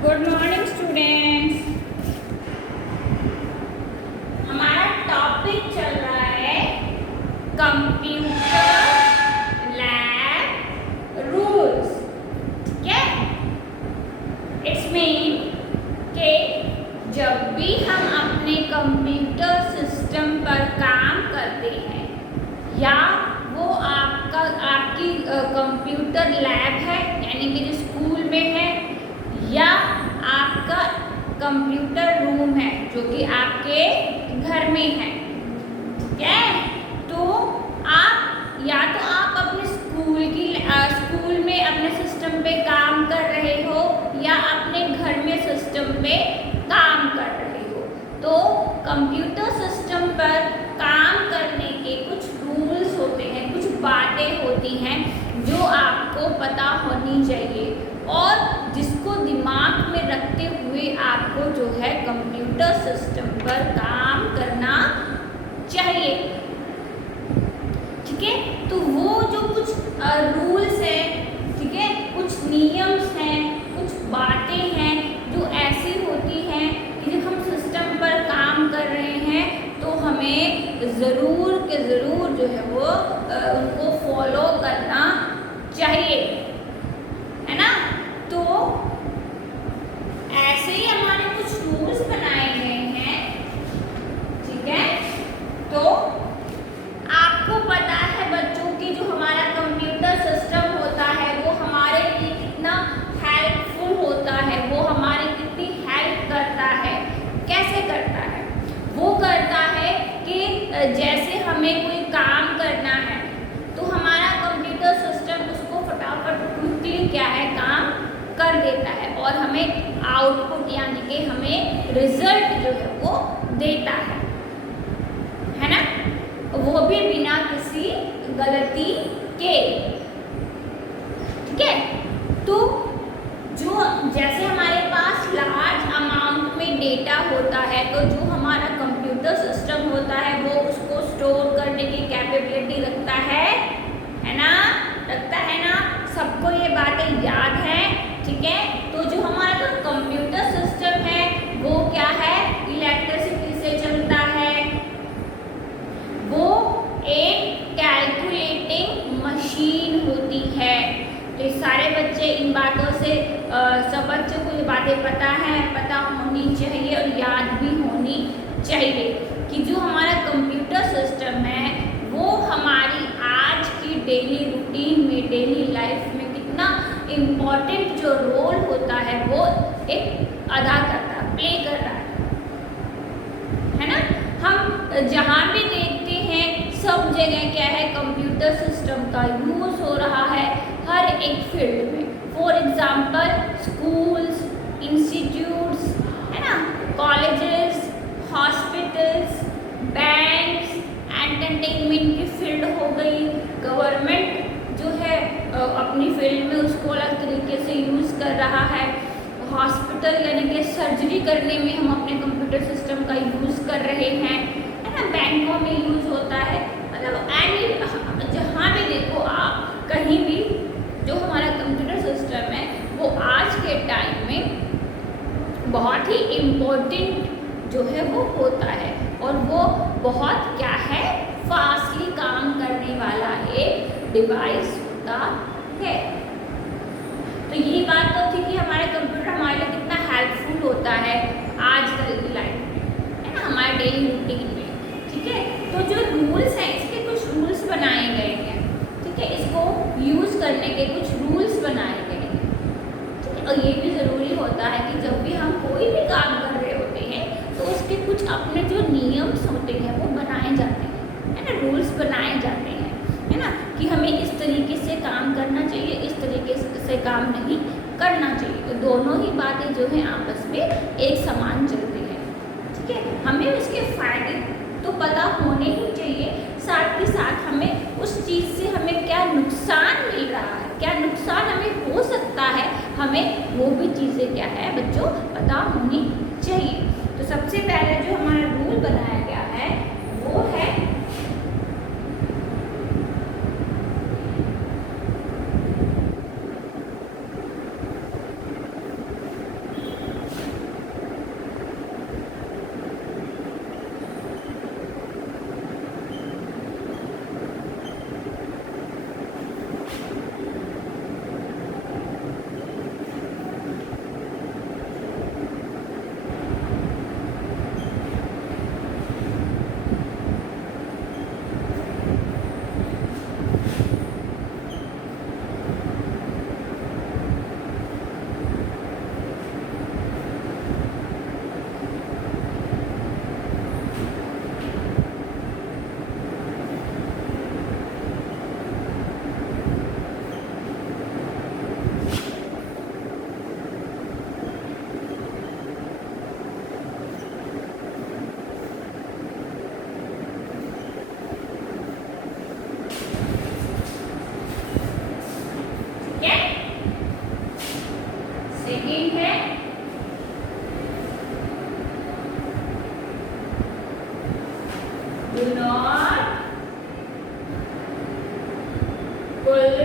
Good morning students. हमारा topic चल रहा है कंप्यूटर लैब रूल्स। ठीक है, इट्स मीन कि जब भी हम अपने कंप्यूटर सिस्टम पर काम करते हैं या वो आपकी कंप्यूटर लैब है यानी कि जो स्कूल में है या आपका कंप्यूटर रूम है जो कि आपके घर में है, ठीक है। तो आप अपने स्कूल में अपने सिस्टम पे काम कर रहे हो या अपने घर में सिस्टम पे काम कर रहे हो, तो कंप्यूटर सिस्टम पर काम करने के कुछ रूल्स होते हैं, कुछ बातें होती हैं जो आपको पता होनी चाहिए और जिसको दिमाग में रखते हुए आपको जो है कंप्यूटर सिस्टम पर काम करना चाहिए। ठीक है, तो वो जो कुछ रूल्स हैं, ठीक है, कुछ नियम्स हैं, कुछ बातें हैं जो ऐसी होती हैं कि जब हम सिस्टम पर काम कर रहे हैं तो हमें ज़रूर के ज़रूर जो है वो उनको फॉलो करना चाहिए, है ना। तो ऐसे ही हमारे कुछ रूल्स बनाए गए हैं, ठीक है। तो आपको पता है बच्चों की जो हमारा कंप्यूटर सिस्टम होता है वो हमारे लिए कितना हेल्पफुल होता है, वो हमारी कितनी हेल्प करता है। कैसे करता है? वो करता है कि जैसे हमें कोई काम करना है तो हमारा कंप्यूटर सिस्टम उसको फटाफट क्विकली क्या है काम कर देता है और हमें आउटपुट यानी कि हमें रिजल्ट जो है वो देता है ना, वो भी बिना किसी गलती के। ठीक है, तो जो जैसे हमारे पास लार्ज अमाउंट में डेटा होता है तो जो हमारा कंप्यूटर सिस्टम होता है वो उसको स्टोर करने की कैपेबिलिटी रखता है ना, रखता है ना। सबको ये बातें याद हैं, ठीक है। तो जो हमारा कंप्यूटर सिस्टम है वो क्या है, इलेक्ट्रिसिटी से चलता है, वो एक कैलकुलेटिंग मशीन होती है। तो ये सारे बच्चे इन बातों से सब बच्चों को ये बातें पता होनी चाहिए और याद भी होनी चाहिए कि जो हमारा कंप्यूटर सिस्टम है वो हमारी आज की डेली रूटीन में, डेली लाइफ में कितना इम्पोर्टेंट जो रोल होता है वो एक अदा करता है, प्ले कर रहा है ना। हम जहाँ भी देखते हैं सब जगह क्या है, कंप्यूटर सिस्टम का यूज़ हो रहा है हर एक फील्ड में। फॉर एग्जांपल स्कूल्स, इंस्टीट्यूट्स, है ना, कॉलेजेस, हॉस्पिटल्स, बैंक्स, एंटरटेनमेंट की फील्ड हो गई, गवर्नमेंट जो है अपनी फील्ड में उसको अलग तरीके से यूज़ कर रहा है। हॉस्पिटल यानी कि सर्जरी करने में हम अपने कंप्यूटर सिस्टम का यूज़ कर रहे हैं, है ना। बैंकों में यूज़ होता है, मतलब एनी जहाँ भी देखो आप, कहीं भी जो हमारा कंप्यूटर सिस्टम है वो आज के टाइम में बहुत ही इम्पोर्टेंट जो है वो होता है और वो बहुत क्या है, फास्टली काम करने वाला एक डिवाइस होता है। तो यही बात तो थी कि हमारे कंप्यूटर हमारे लिए कितना हेल्पफुल होता है आजकल की लाइफ में, है ना, हमारे डेली रूटीन में। ठीक है, तो जो रूल्स हैं इसके कुछ रूल्स बनाए गए हैं, ठीक है, इसको यूज़ करने के कुछ रूल्स बनाए गए हैं, ठीक है। और ये भी ज़रूरी होता है कि जब भी हम कोई भी काम कर रहे होते हैं तो उसके कुछ अपने जो नियम्स होते हैं वो बनाए जाते हैं, है ना, रूल्स बनाए जाते हैं, है ना, कि हमें इस तरीके से काम करना चाहिए, इस तरीके से काम नहीं करना चाहिए। तो दोनों ही बातें जो हैं आपस में एक समान चलती हैं, ठीक है। हमें उसके फ़ायदे तो पता होने ही चाहिए, साथ ही साथ हमें उस चीज़ से हमें क्या नुकसान मिल रहा है, क्या नुकसान हमें हो सकता है, हमें वो भी चीज़ें क्या है बच्चों पता होनी चाहिए। तो सबसे पहले जो हमारा रूल बनाया गया है वो है सेकेंड है do not pull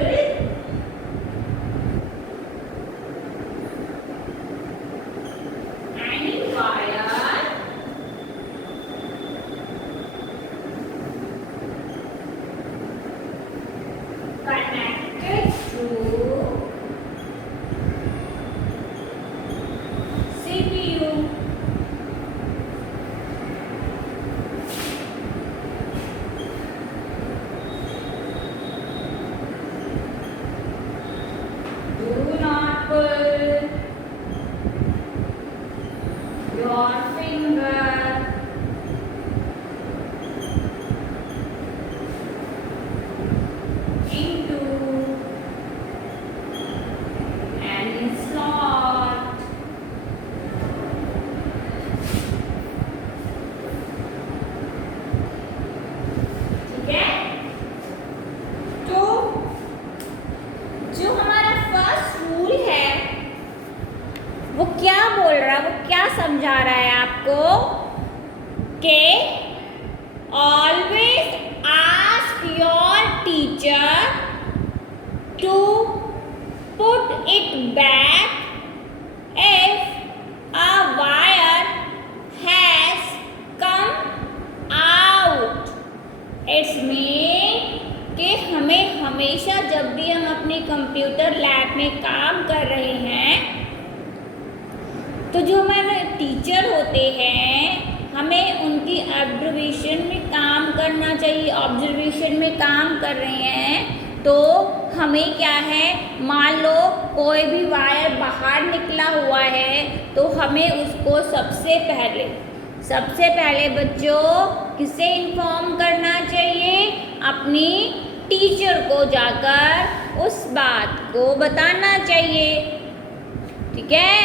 any wire connected to CPU. Do not pull your finger into any slot. ठीक है, तो जो हमारा फर्स्ट रूल है वो क्या बोल रहा है, वो क्या समझा रहा है आपको कि always ask your teacher to put it back if a wire has come out. It's mean कि हमें हमेशा जब भी हम अपने कंप्यूटर लैब में काम कर रहे हैं तो जो हमारे टीचर होते हैं हमें उनकी ऑब्जर्वेशन में काम करना चाहिए। ऑब्जर्वेशन में काम कर रहे हैं तो हमें क्या है, मान लो कोई भी वायर बाहर निकला हुआ है तो हमें उसको सबसे पहले बच्चों किसे इन्फॉर्म करना चाहिए, अपनी टीचर को जाकर उस बात को बताना चाहिए। ठीक है,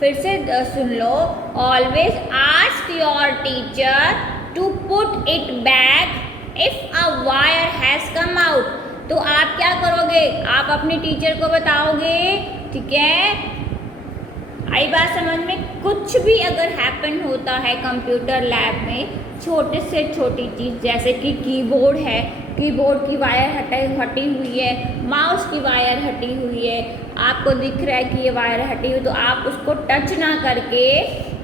फिर से सुन लो, always ask your teacher to put it back if a wire has come out. तो आप क्या करोगे, आप अपने टीचर को बताओगे। ठीक है, आई बात समझ में। कुछ भी अगर हैपन होता है कंप्यूटर लैब में, छोटे से छोटी चीज़ जैसे कि कीबोर्ड है, कीबोर्ड की वायर हटी हुई है, माउस की वायर हटी हुई है, आपको दिख रहा है कि ये वायर हटी हुई, तो आप उसको टच ना करके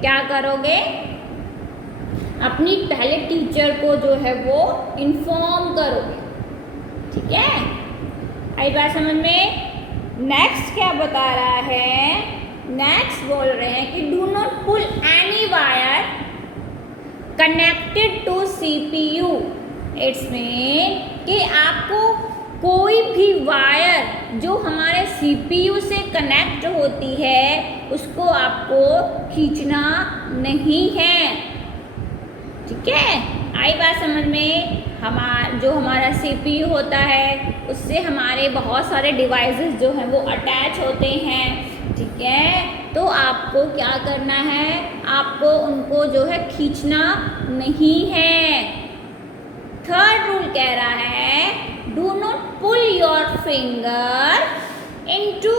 क्या करोगे, अपनी पहले टीचर को जो है वो इन्फॉर्म करोगे। ठीक है, आई बात समझ में। नेक्स्ट क्या बता रहा है, नेक्स्ट बोल रहे हैं कि do not pull any wire connected to CPU। It's mean कि आपको कोई भी वायर जो हमारे CPU से कनेक्ट होती है उसको आपको खींचना नहीं है। ठीक है, आई बात समझ में। जो हमारा CPU होता है उससे हमारे बहुत सारे डिवाइसेस जो हैं वो अटैच होते हैं। ठीक है, तो आपको क्या करना है, आपको उनको जो है खींचना नहीं है। थर्ड रूल कह रहा है do not pull your finger into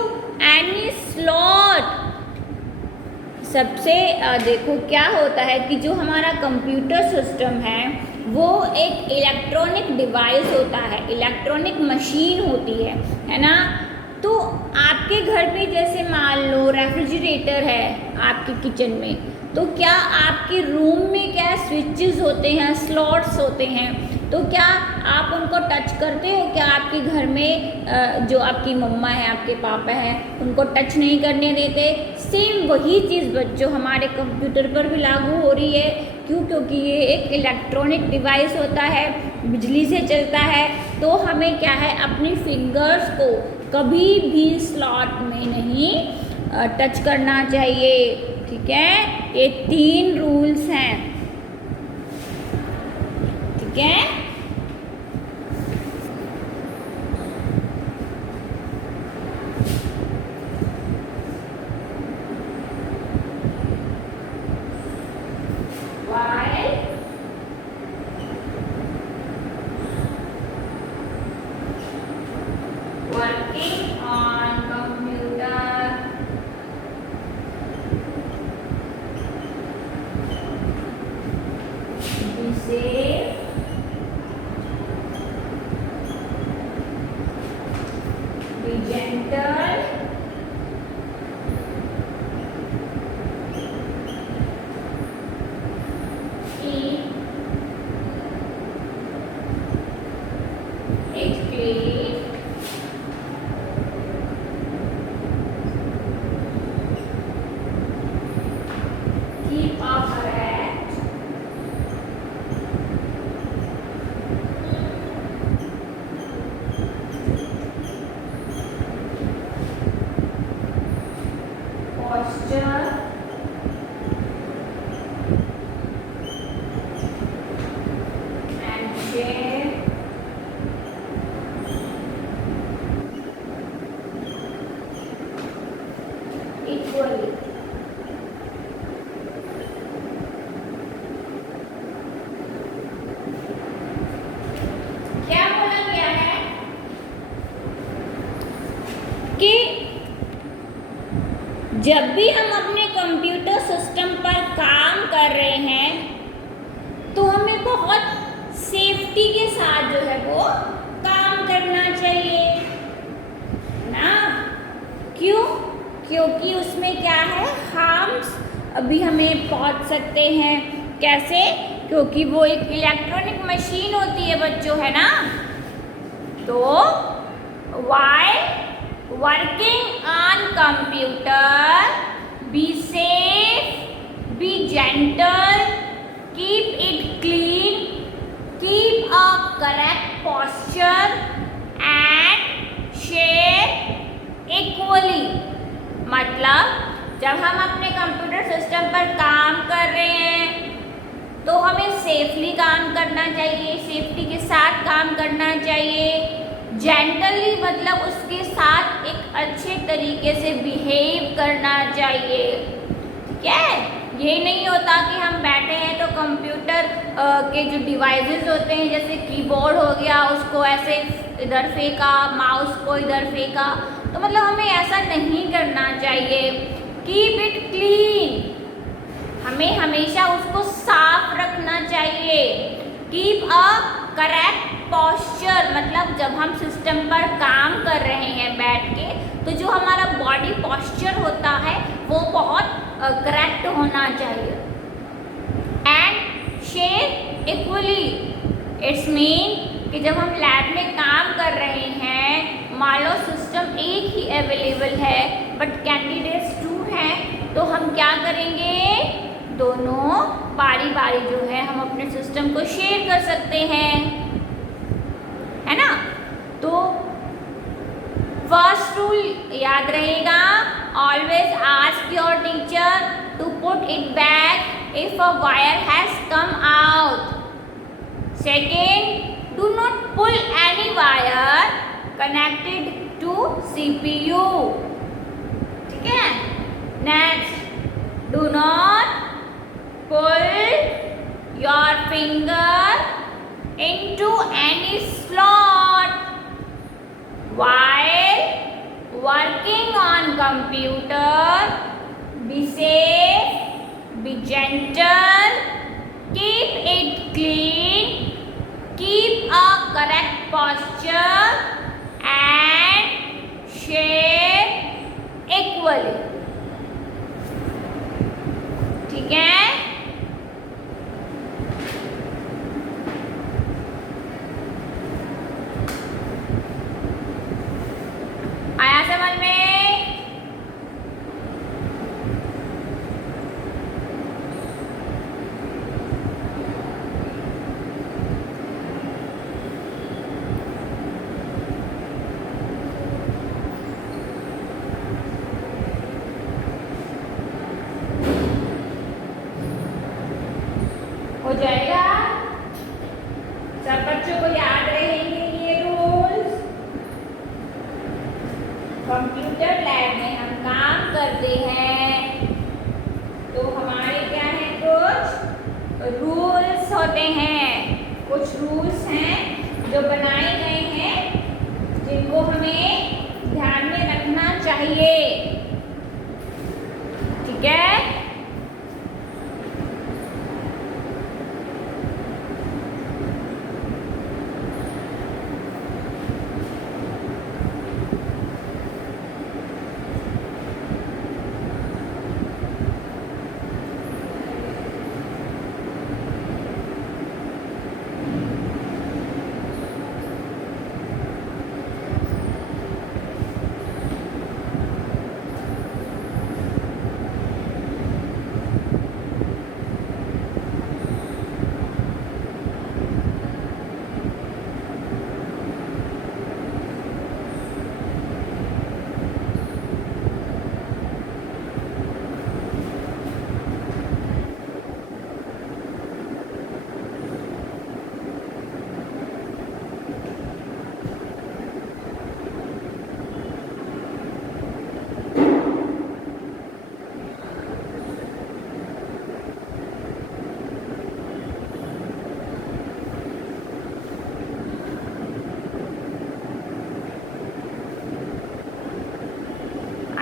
any slot. सबसे देखो क्या होता है कि जो हमारा कंप्यूटर सिस्टम है वो एक इलेक्ट्रॉनिक डिवाइस होता है, इलेक्ट्रॉनिक मशीन होती है ना। तो आपके घर पे जैसे मान लो रेफ्रिजरेटर है आपके किचन में, तो क्या आपके रूम में क्या स्विचेस होते हैं, स्लॉट्स होते हैं, तो क्या आप उनको टच करते हो? क्या आपके घर में जो आपकी मम्मा है, आपके पापा हैं, उनको टच नहीं करने देते? सेम वही चीज़ बच्चों हमारे कंप्यूटर पर भी लागू हो रही है। क्यों? क्योंकि ये एक इलेक्ट्रॉनिक डिवाइस होता है, बिजली से चलता है। तो हमें क्या है, अपनी फिंगर्स को कभी भी स्लॉट में नहीं टच करना चाहिए। ठीक है, ये 3 रूल्स हैं। ठीक है, working on computer इक्वली। क्या बोला गया है कि जब भी हम अपने कंप्यूटर सिस्टम पर काम कर रहे हैं तो हमें बहुत सेफ्टी के साथ जो है वो काम करना चाहिए ना। क्यों? क्योंकि उसमें क्या है, हार्म्स अभी हमें पहुंच सकते हैं। कैसे? क्योंकि वो एक इलेक्ट्रॉनिक मशीन होती है बच्चों, है ना। तो while working on computer, be safe, be gentle, keep it clean, keep a correct posture and share equally। मतलब जब हम अपने कंप्यूटर सिस्टम पर काम कर रहे हैं तो हमें सेफली काम करना चाहिए, सेफ्टी के साथ काम करना चाहिए। जेंटली मतलब उसके साथ एक अच्छे तरीके से बिहेव करना चाहिए। ठीक है? ये नहीं होता कि हम बैठे हैं तो कंप्यूटर के जो डिवाइसेस होते हैं जैसे कीबोर्ड हो गया उसको ऐसे इधर फेंका, माउस को इधर फेंका, तो मतलब हमें ऐसा नहीं करना चाहिए। कीप इट क्लीन, हमें हमेशा उसको साफ रखना चाहिए। कीप अ करेक्ट पोस्चर, मतलब जब हम सिस्टम पर काम कर रहे हैं बैठ के तो जो हमारा बॉडी पोस्चर होता है वो बहुत करेक्ट होना चाहिए। And share equally, it's mean कि जब हम लैब में काम कर रहे हैं, मान लो सिस्टम एक ही अवेलेबल है बट कैंडिडेट्स 2 हैं, तो हम क्या करेंगे, दोनों बारी बारी जो है हम अपने सिस्टम को शेयर कर सकते हैं, है ना। तो फर्स्ट रूल याद रहेगा, always ask your teacher to put it back if a wire has come out. Second, do not pull any wire connected to CPU। ठीक है। Next, do not pull your finger into any slot while working on computer. Be safe, be gentle, keep it clean, keep a correct posture and share equally। ठीक है। आया समझ में? हो जाएगा? सब बच्चों को याद रहेंगे ये रूल्स। कंप्यूटर लैब में हम काम करते हैं तो हमारे क्या है, कुछ रूल्स होते हैं, कुछ रूल्स हैं जो बनाए गए हैं जिनको हमें ध्यान में रखना चाहिए। ठीक है।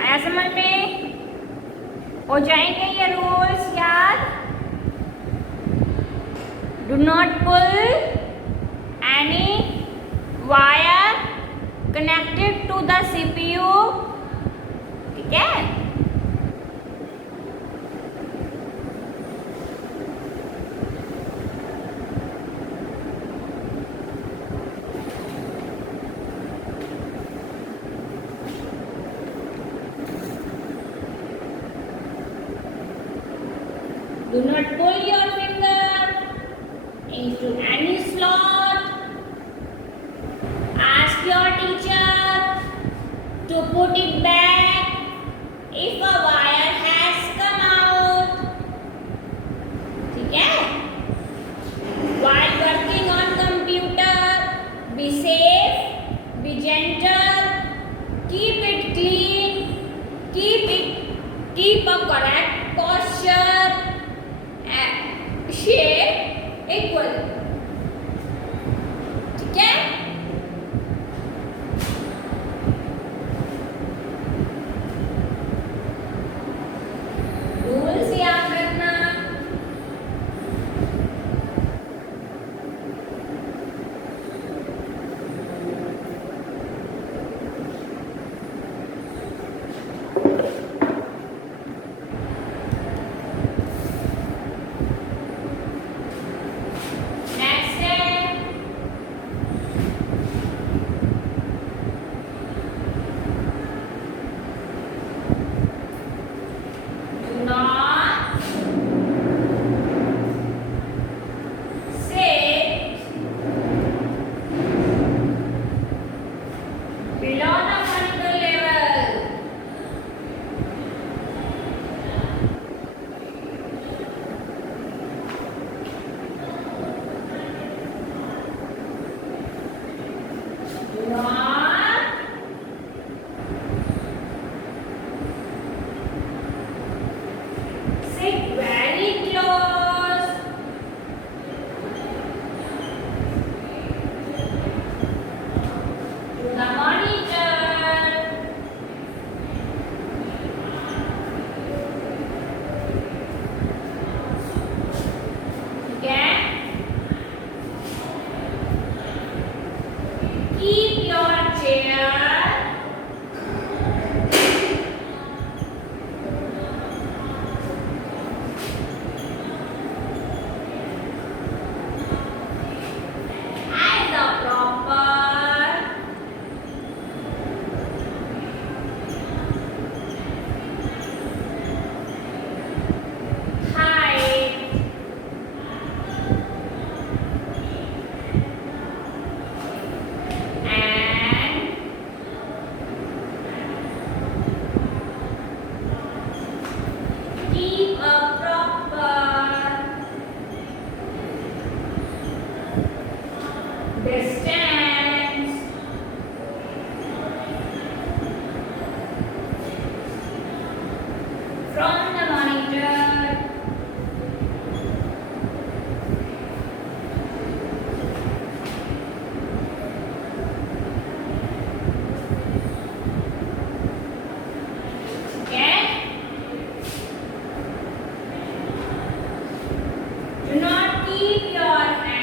आया समझ में? हो जाएंगे ये रूल्स याद? Do not pull any wire connected to the CPU, ठीक है? Do not pull your finger into any slot. Ask your teacher to put it back if a wire has come out. ठीक है? While working on computer, be safe, be gentle, keep it clean, keep a correct posture, shape equal, ठीक है? Rules याद रखना। Sit very close. To the monitor. Okay. Keep your chair keep a proper distance from the monitor. Okay? Do not keep your hand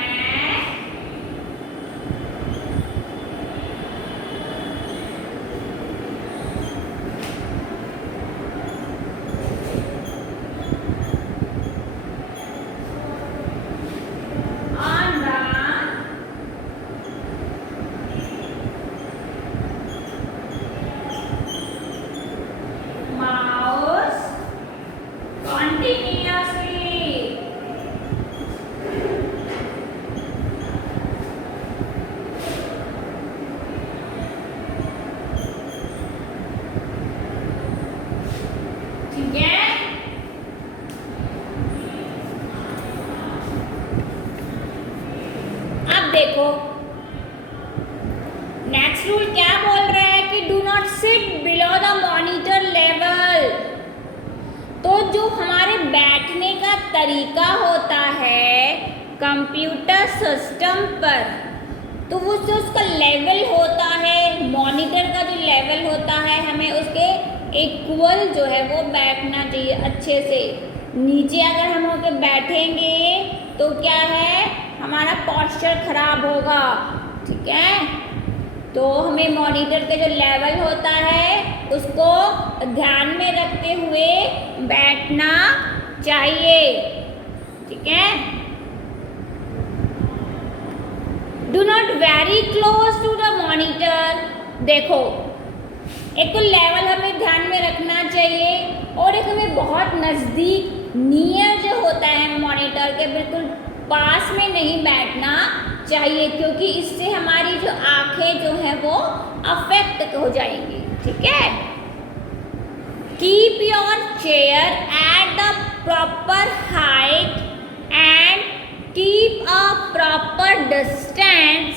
on the mouse continuously. ठीक है? अब देखो next rule क्या बोल रहा है कि do not seat below the monitor level. तो जो हमारे बैठने का तरीका होता है कंप्यूटर सिस्टम पर, तो वो जो उसका लेवल होता है, मॉनिटर का जो लेवल होता है, हमें उसके इक्वल जो है वो बैठना चाहिए अच्छे से। नीचे अगर हम होकर बैठेंगे तो क्या है, हमारा पोस्चर खराब होगा, ठीक है। तो हमें मॉनिटर का जो लेवल होता है उसको ध्यान में रखते हुए बैठना चाहिए, ठीक है। Do not very close to the monitor. देखो, एक तो लेवल हमें ध्यान में रखना चाहिए और एक हमें बहुत नज़दीक नियर जो होता है मॉनिटर के बिल्कुल पास में नहीं बैठना चाहिए, क्योंकि इससे हमारी जो आंखें जो है वो अफेक्ट हो जाएंगी, ठीक है। Keep your chair at the proper height and keep a proper distance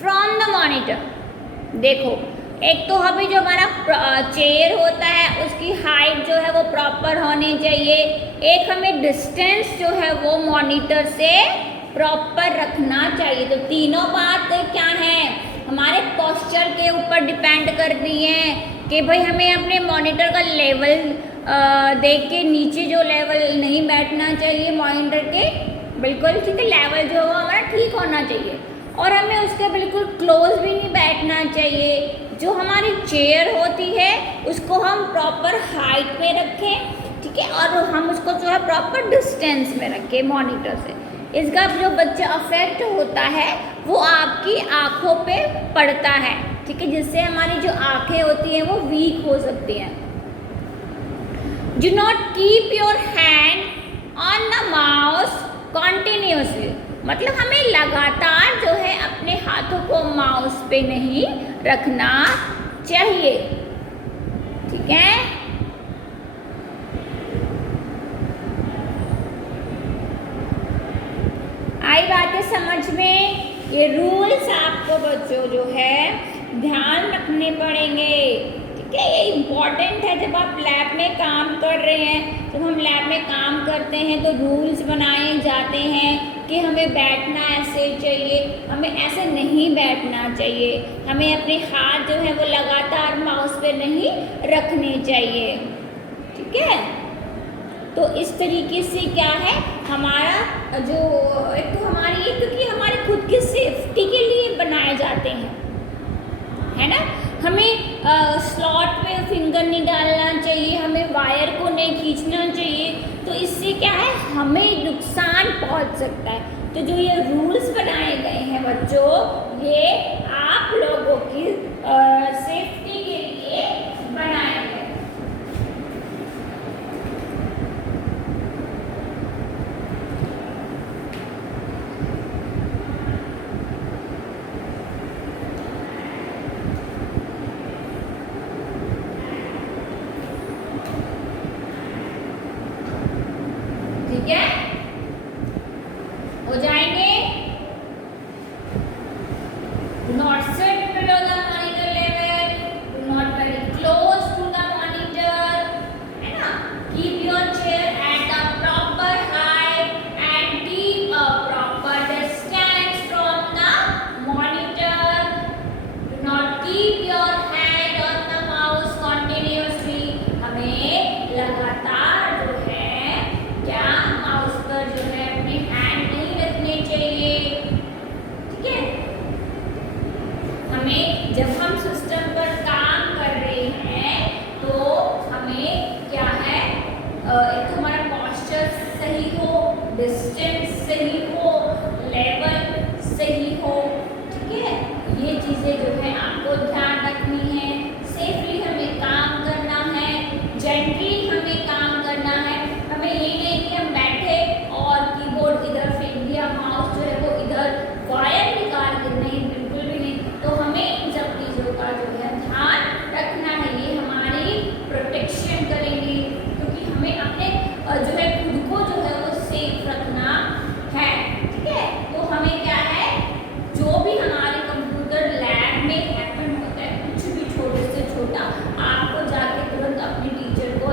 from the monitor. देखो, एक तो हमें जो हमारा चेयर होता है उसकी हाइट जो है वो प्रॉपर होनी चाहिए, एक हमें डिस्टेंस जो है वो मॉनिटर से प्रॉपर रखना चाहिए। तो तीनों बात क्या है, हमारे पोस्चर के ऊपर डिपेंड करती है कि भाई हमें अपने मॉनिटर का लेवल देख के नीचे जो लेवल नहीं बैठना चाहिए मॉनिटर के, बिल्कुल ठीक है, लेवल जो हो हमारा ठीक होना चाहिए, और हमें उसके बिल्कुल क्लोज भी नहीं बैठना चाहिए। जो हमारी चेयर होती है उसको हम प्रॉपर हाइट में रखें, ठीक है, और हम उसको जो है प्रॉपर डिस्टेंस में रखें मॉनिटर से। इसका जो बच्चा अफेक्ट होता है वो आपकी आँखों पे पड़ता है, ठीक है, जिससे हमारी जो आँखें होती हैं वो वीक हो सकती हैं। Do not keep your hand on the mouse continuously, मतलब हमें लगातार जो है अपने हाथों को माउस पे नहीं रखना चाहिए, ठीक है। आई बातें समझ में? ये रूल्स आपको बच्चों जो है ध्यान रखने पड़ेंगे, ठीक है। ये इम्पॉर्टेंट है जब आप लैब में काम कर रहे हैं। जब हम लैब में काम करते हैं तो रूल्स बनाए जाते हैं कि हमें बैठना ऐसे चाहिए, हमें ऐसे नहीं बैठना चाहिए, हमें अपने हाथ जो है वो लगातार माउस पे नहीं रखने चाहिए, ठीक है। तो इस तरीके से क्या है, हमारा जो एक तो हमारी, क्योंकि हमारे खुद की सेफ्टी के लिए बनाए जाते हैं, है ना। हमें स्लॉट में फिंगर नहीं डालना चाहिए, हमें वायर को नहीं खींचना चाहिए, तो इससे क्या है हमें नुकसान पहुंच सकता है। तो जो ये रूल्स बनाए गए हैं बच्चों, ये आप लोगों की सेफ्टी के लिए बनाए गए। ठीक है, हो जाएंगे। Do not sit below the monitor level, do not very close to the monitor, है ना। Keep your chair at a proper height and keep a proper distance from the monitor. Do not keep your hand on the mouse continuously. हमें लगातार जो है क्या mouse पर जो है अपने हैंड नहीं रखने चाहिए, ठीक है। हमें जब हम सिस्टम पर काम कर रहे हैं तो हमें क्या है, एक हमारा पोस्चर सही हो, डिस्टेंस सही हो, लेवल सही हो, ठीक है। ये चीज़ें जो है आपको ध्यान रखनी है। सेफली हमें काम करना है, जेंटली हमें काम करना है। हमें ये नहीं कि हम बैठे और कीबोर्ड इधर फेंक दिया, माउस जो है वो इधर वायर निकाल के, नहीं, बिल्कुल भी नहीं। तो हमें इन सब चीज़ों का जो है ध्यान रखना है, ये हमारी प्रोटेक्शन करेंगी, क्योंकि हमें अपने जो है खुद को जो है वो सेफ रखना है, ठीक है। तो हमें क्या है, जो भी हमारे कंप्यूटर लैब में हैपन होता है, कुछ भी छोटे से छोटा, आपको जाके तुरंत अपने टीचर को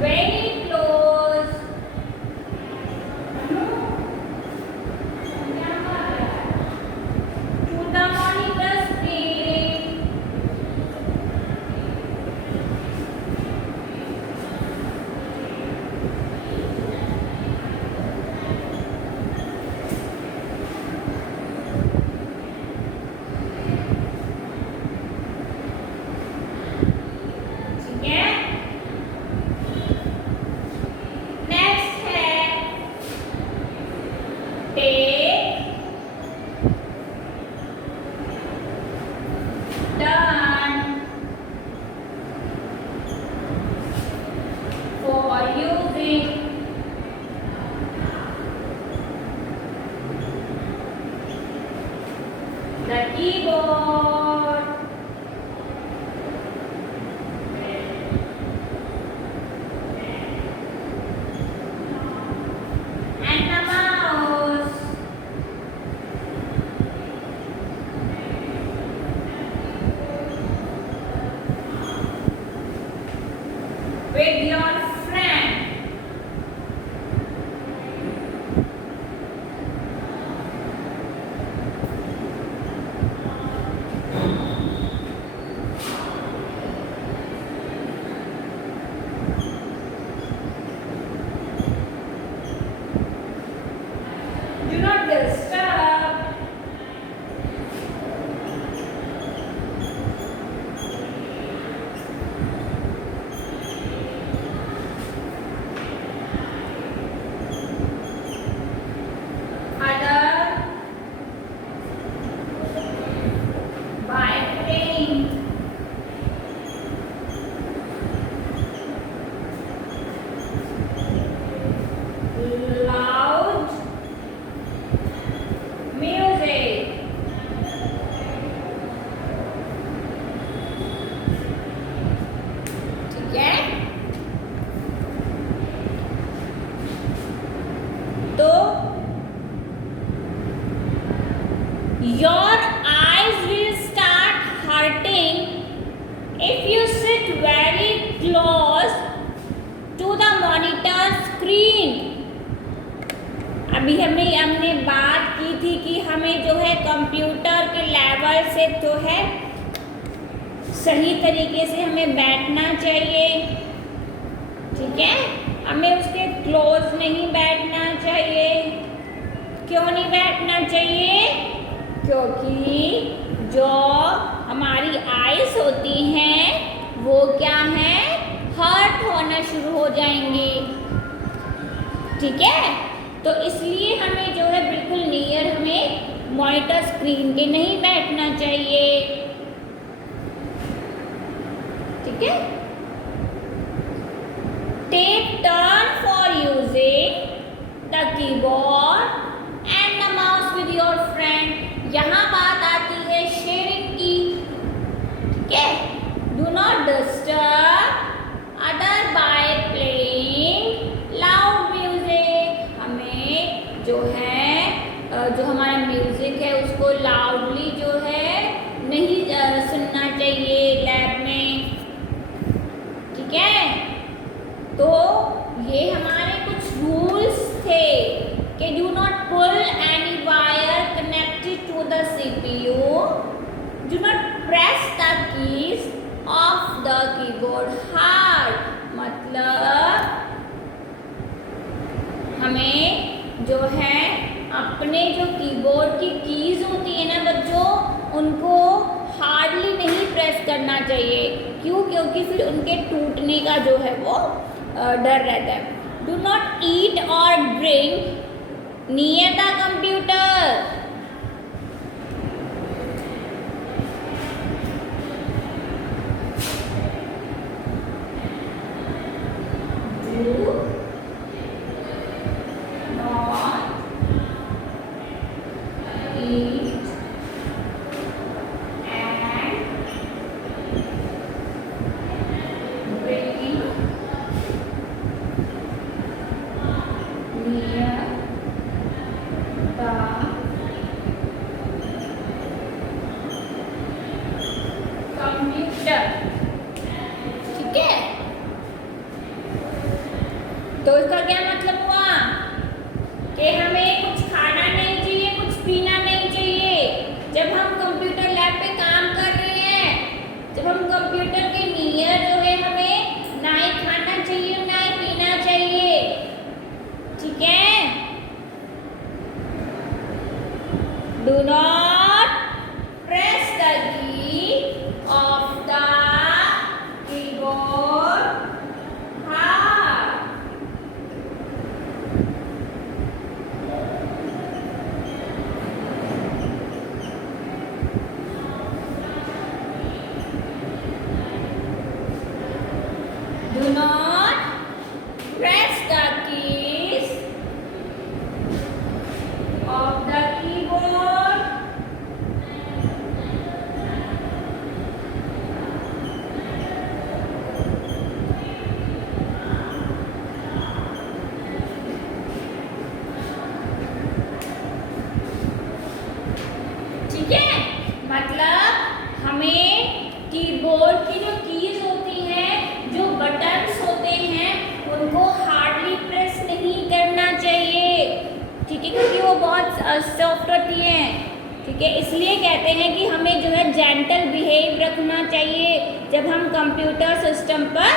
very close. To the monitor screen. ठीक है, नेक्स्ट है take turn for using the keyboard and the mouse with your friend. Do not disturb. Other by playing loud music. ठीक है, तो your eyes will start hurting if you sit very close to the monitor screen. अभी हमने बात की थी कि हमें जो है कंप्यूटर के लेवल से जो है सही तरीके से हमें बैठना चाहिए, ठीक है, हमें उसके क्लोज नहीं बैठना चाहिए। क्यों नहीं बैठना चाहिए? क्योंकि जो हमारी आइज होती हैं वो क्या है, हर्ट होना शुरू हो जाएंगी, ठीक है। तो इसलिए हमें जो है बिल्कुल नियर हमें मॉनिटर स्क्रीन के नहीं बैठना चाहिए, ठीक है। Take turn for using the keyboard and the mouse with your friend. यहाँ बात आती है शेयरिंग की, ठीक है। Do not disturb other by playing loud music. हमें जो है जो हमारा म्यूजिक है उसको लाउडली जो है नहीं सुनना चाहिए लैब में, ठीक है। तो ये हमारे कुछ रूल्स थे कि do not pull any wire connected to the CPU, do not press the keys of the keyboard hard. मतलब हमें जो है अपने जो कीबोर्ड की कीज होती है ना बच्चों, उनको हार्डली नहीं प्रेस करना चाहिए। क्यों? क्योंकि फिर उनके टूटने का जो है वो डर रहता है। डू नॉट ईट और drink near the computer. Computer, ठीक है। तो इसका क्या मतलब हुआ कि हमें कुछ खाना नहीं चाहिए, कुछ पीना नहीं चाहिए। जब हम कंप्यूटर लैब पे काम कर रहे हैं, जब हम कंप्यूटर के नियर जो है, हमें ना ही खाना चाहिए ना ही पीना चाहिए। ठीक है, do not press the key of the keyboard hard. Do not press the keys of the keyboard ठीक है, मतलब हमें कीबोर्ड की जो कीज होती हैं, जो बटन्स होते हैं, उनको हार्डली प्रेस नहीं करना चाहिए। ठीक है, क्योंकि वो बहुत सॉफ्ट होती हैं। ठीक है, इसलिए कहते हैं कि हमें जो है जेंटल बिहेव रखना चाहिए जब हम कंप्यूटर सिस्टम पर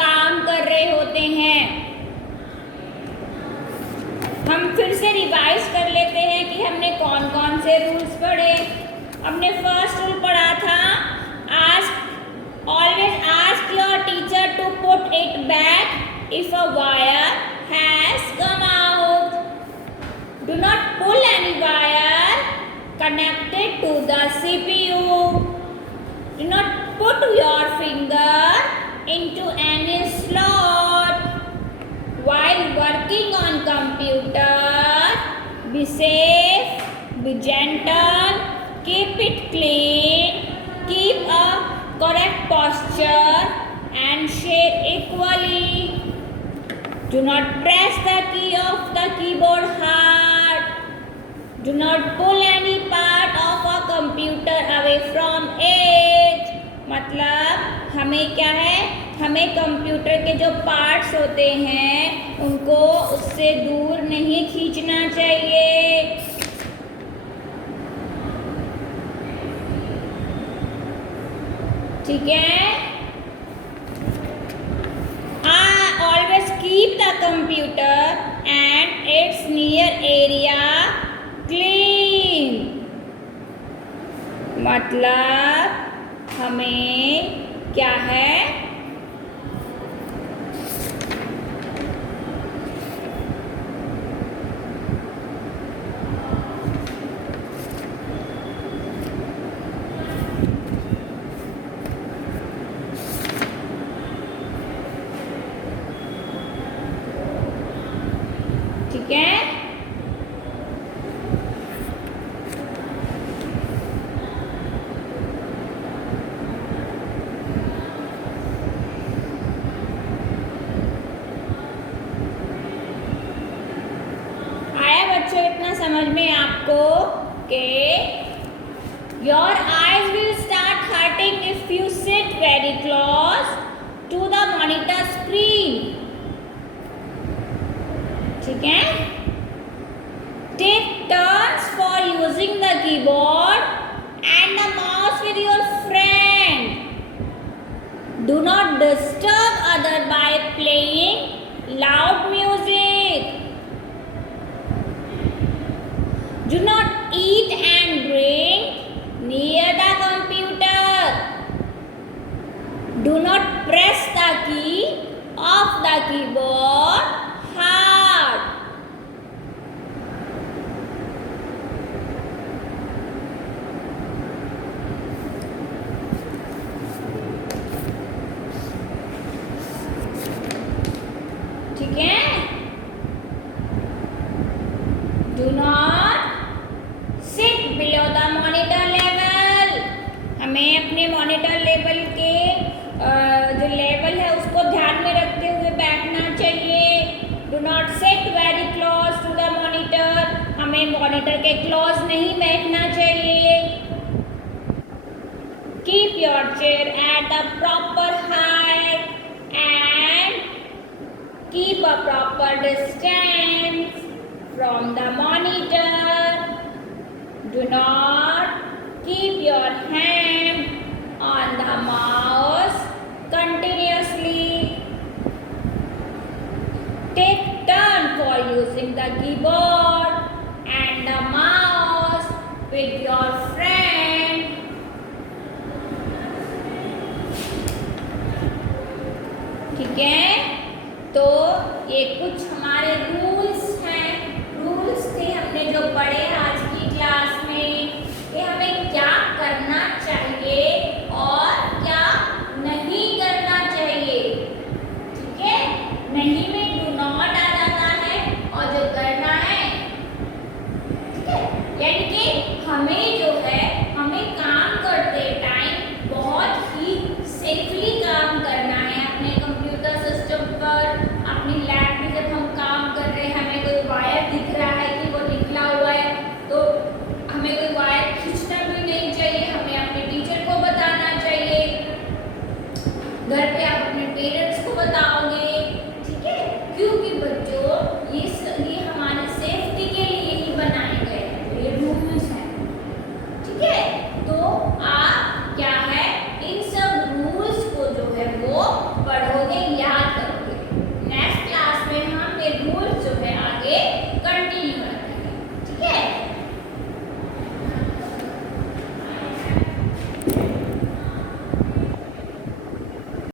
काम कर रहे होते हैं। हम फिर से रिवाइज कर लेते हैं कि हमने कौन कौन से रूल्स पढ़े। हमने फर्स्ट रूल पढ़ा था, ask always ask your teacher to put it back if a wire has come out. Do not pull any wire connected to the CPU. Do not put your finger into any slot. While working on computer, be safe, be gentle, keep it clean, keep a correct posture and share equally. Do not press the key of the keyboard hard. Do not pull any part of a computer away from it. मतलब हमें क्या है, हमें computer के जो parts होते हैं उनको उससे दूर नहीं खींचना चाहिए। ठीक है, always keep the computer and it's near area clean. मतलब हमें क्या है, ठीक है, इतना समझ में आपको कि your eyes will start hurting if you sit very close to the monitor screen. ठीक है, take turns for using the keyboard and the mouse with your friend. Do not disturb other by playing loud music. Do not eat and drink near the computer. Do not press the key of the keyboard hard. ठीक है, Do not below the monitor level. हमें अपने monitor level के जो level है उसको ध्यान में रखते हुए बैठना चाहिए। Do not sit very close to the monitor. हमें मॉनिटर के क्लोज नहीं बैठना चाहिए। Keep your chair at the proper height and keep a proper proper distance from the monitor. Do not keep your hand on the mouse continuously. Take turn for using the keyboard and the mouse with your friend. ठीक है, तो ये कुछ हमारे rules हैं, rules थे हमने जो पढ़े आज की क्लास में कि हमें क्या करना चाहिए और क्या नहीं करना चाहिए। ठीक है, नहीं में डू नॉट आ जाता है और जो करना है, ठीक है, यानी कि हमें जो है हमें काम करते टाइम बहुत ही सेफली काम करना है अपने कंप्यूटर सिस्टम पर। अपनी लैब में जब हम काम कर रहे हैं, हमें कोई वायर दिख रहा है कि वो निकला हुआ है, तो हमें कोई वायर खींचना भी नहीं चाहिए, हमें अपने टीचर को बताना चाहिए, घर पे आप अपने पेरेंट्स को बताओगे। ठीक है, क्योंकि बच्चों ये हमारे सेफ्टी के लिए ही बनाए गए हैं, ये रूल्स हैं। ठीक है, तो आप क्या है इन सब रूल्स को जो है वो पढ़ोगे, याद